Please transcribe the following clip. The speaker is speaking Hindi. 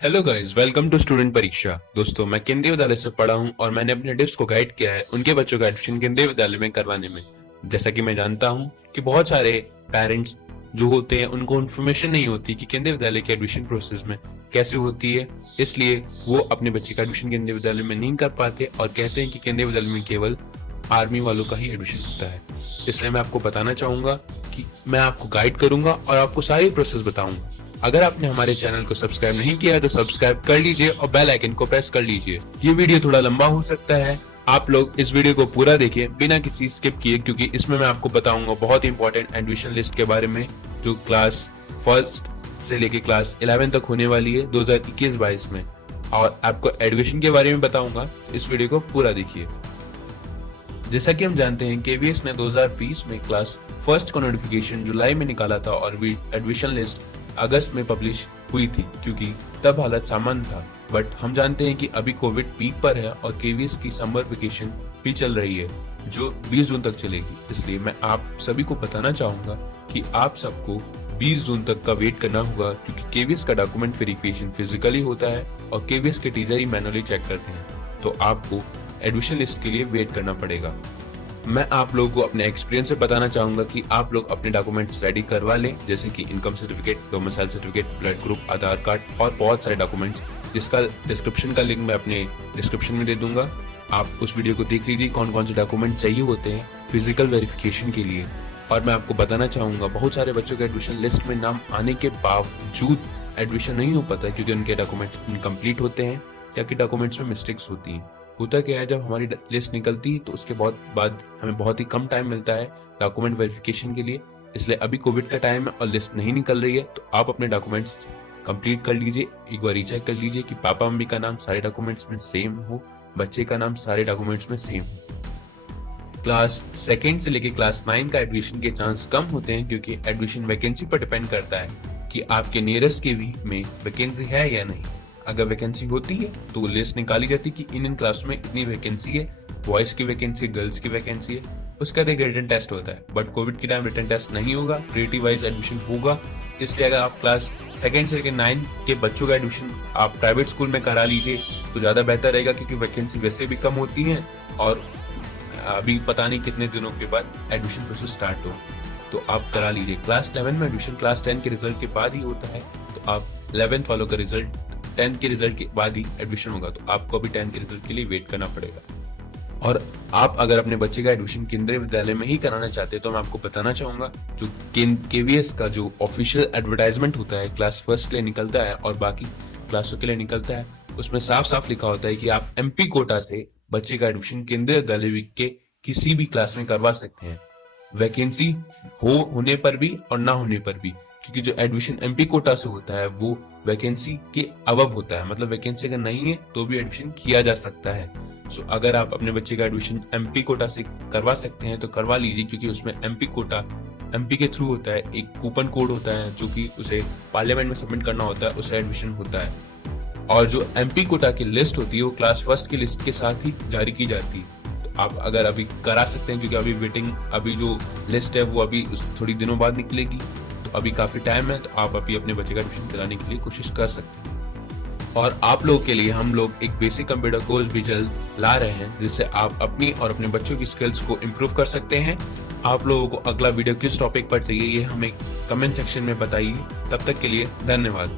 Hello guys, welcome to student Pariksha. दोस्तों, मैं केंद्रीय विद्यालय से पढ़ा हूं और मैंने अपने टिप्स को गाइड किया है उनके बच्चों का एडमिशन केंद्रीय विद्यालय में करवाने में। जैसा कि मैं जानता हूं कि बहुत सारे पेरेंट्स जो होते हैं उनको इन्फॉर्मेशन नहीं होती कि केंद्रीय विद्यालय के एडमिशन प्रोसेस में कैसे होती है, इसलिए वो अपने बच्चे का एडमिशन केंद्रीय विद्यालय में नहीं कर पाते और कहते हैं कि केंद्रीय विद्यालय में केवल आर्मी वालों का ही एडमिशन होता है। इसलिए मैं आपको बताना चाहूंगा कि मैं आपको गाइड करूंगा और आपको सारी प्रोसेस बताऊंगा। अगर आपने हमारे चैनल को सब्सक्राइब नहीं किया है तो सब्सक्राइब कर लीजिए और बेल आइकन को प्रेस कर लीजिए। ये वीडियो थोड़ा लंबा हो सकता है, आप लोग इस वीडियो को पूरा देखिए बिना किसी स्किप किए, क्योंकि इसमें मैं आपको बताऊंगा बहुत इंपॉर्टेंट एडमिशन लिस्ट के बारे में जो क्लास फर्स्ट से लेके क्लास 11 तक होने वाली है 2021-22 में, और आपको एडमिशन के बारे में बताऊंगा। इस वीडियो को पूरा देखिए। जैसा कि हम जानते हैं केवीएस ने 2020 में क्लास फर्स्ट का नोटिफिकेशन जुलाई में निकाला था और एडमिशन लिस्ट अगस्त में पब्लिश हुई थी, क्योंकि तब हालत सामान्य था। बट हम जानते हैं कि अभी कोविड पीक पर है और केवीएस की समर वेकेशन भी चल रही है जो 20 जून तक चलेगी। इसलिए मैं आप सभी को बताना चाहूंगा कि आप सबको 20 जून तक का वेट करना होगा, क्योंकि केवीएस का डॉक्यूमेंट वेरिफिकेशन फिजिकली होता है और केवीएस के टीचर ही मैनुअली चेक करते हैं। तो आपको एडमिशन लिस्ट के लिए वेट करना पड़ेगा। मैं आप लोगों को अपने एक्सपीरियंस से बताना चाहूंगा कि आप लोग अपने डॉक्यूमेंट्स रेडी करवा लें, जैसे कि income certificate, domicile certificate, blood group, Aadhaar card और बहुत सारे डॉक्यूमेंट्स, जिसका डिस्क्रिप्शन का लिंक मैं अपने डिस्क्रिप्शन में दे दूंगा। आप उस वीडियो को देख लीजिए कौन कौन से डॉक्यूमेंट चाहिए होते हैं फिजिकल वेरिफिकेशन के लिए। और मैं आपको बताना चाहूंगा बहुत सारे बच्चों के एडमिशन लिस्ट में नाम आने के बावजूद एडमिशन नहीं हो पाता क्योंकि उनके डॉक्यूमेंट्स इनकम्प्लीट होते हैं या कि डॉक्यूमेंट्स में मिस्टेक्स होती हैं। होता क्या है, जब हमारी लिस्ट निकलती है तो उसके बाद हमें बहुत ही कम टाइम मिलता है डॉक्यूमेंट वेरिफिकेशन के लिए। इसलिए अभी कोविड का टाइम है और लिस्ट नहीं निकल रही है, तो आप अपने डॉक्यूमेंट्स कंप्लीट कर लीजिए। एक बार रीचेक कर लीजिए कि पापा मम्मी का नाम सारे डॉक्यूमेंट्स में सेम हो, बच्चे का नाम सारे डॉक्यूमेंट्स में सेम हो। क्लास सेकेंड से लेके क्लास 9 का एडमिशन के चांस कम होते हैं, क्योंकि एडमिशन वैकेंसी पर डिपेंड करता है कि आपके नियरेस्ट केवी में वैकेंसी है या नहीं। अगर वैकेंसी होती है तो लिस्ट निकाली जाती है कि इन क्लास में इतनी वैकेंसी है, बॉयज की वैकेंसी, गर्ल्स की वैकेंसी है, उसका एक रिटन टेस्ट होता है। बट कोविड के टाइम रिटन टेस्ट नहीं होगा, क्रिएटिव वाइज एडमिशन होगा। इसलिए अगर आप क्लास सेकेंड से लेकर 9 के बच्चों का एडमिशन आप प्राइवेट स्कूल में करा लीजिए तो ज्यादा बेहतर रहेगा, क्योंकि वैकेंसी वैसे भी कम होती है और अभी पता नहीं कितने दिनों के बाद एडमिशन प्रोसेस स्टार्ट हो, तो आप करा लीजिए। क्लास 11 में एडमिशन क्लास 10 के रिजल्ट के बाद ही होता है, तो आप 11th वालों का रिजल्ट 10th के रिजल्ट के बाद ही एडमिशन होगा, तो आपको अभी 10th के रिजल्ट के लिए वेट करना पड़ेगा। और आप अगर अपने बच्चे का एडमिशन केंद्रीय विद्यालय में ही कराना चाहते हैं तो मैं आपको बताना चाहूंगा जो केवीएस का जो ऑफिशियल एडवर्टाइजमेंट होता है क्लास फर्स्ट के लिए निकलता है और बाकी क्लासों के लिए निकलता है, उसमें साफ साफ लिखा होता है कि आप एमपी कोटा से बच्चे का एडमिशन केंद्रीय विद्यालय के किसी भी क्लास में करवा सकते हैं, वैकेंसी होने पर भी और ना होने पर भी। क्योंकि जो एडमिशन एमपी कोटा से होता है वो वैकेंसी के अबव होता है, मतलब वैकेंसी अगर नहीं है तो भी एडमिशन किया जा सकता है। सो अगर आप अपने बच्चे का एडमिशन एमपी कोटा से करवा सकते हैं तो करवा लीजिए, क्योंकि उसमें एमपी कोटा एमपी के थ्रू होता है। एक कूपन कोड होता है जो कि उसे पार्लियामेंट में सबमिट करना होता है, उससे एडमिशन होता है। और जो एमपी कोटा की लिस्ट होती है वो क्लास फर्स्ट की लिस्ट के साथ ही जारी की जाती है। तो आप अगर अभी करा सकते हैं, क्योंकि अभी वेटिंग, अभी जो लिस्ट है वो अभी थोड़ी दिनों बाद निकलेगी, तो अभी काफी टाइम है, तो आप अभी अपने बच्चे का एडमिशन कराने के लिए कोशिश कर सकते हैं। और आप लोगों के लिए हम लोग एक बेसिक कंप्यूटर कोर्स भी जल्द ला रहे हैं, जिससे आप अपनी और अपने बच्चों की स्किल्स को इम्प्रूव कर सकते हैं। आप लोगों को अगला वीडियो किस टॉपिक पर चाहिए ये हमें कमेंट सेक्शन में बताइए। तब तक के लिए धन्यवाद।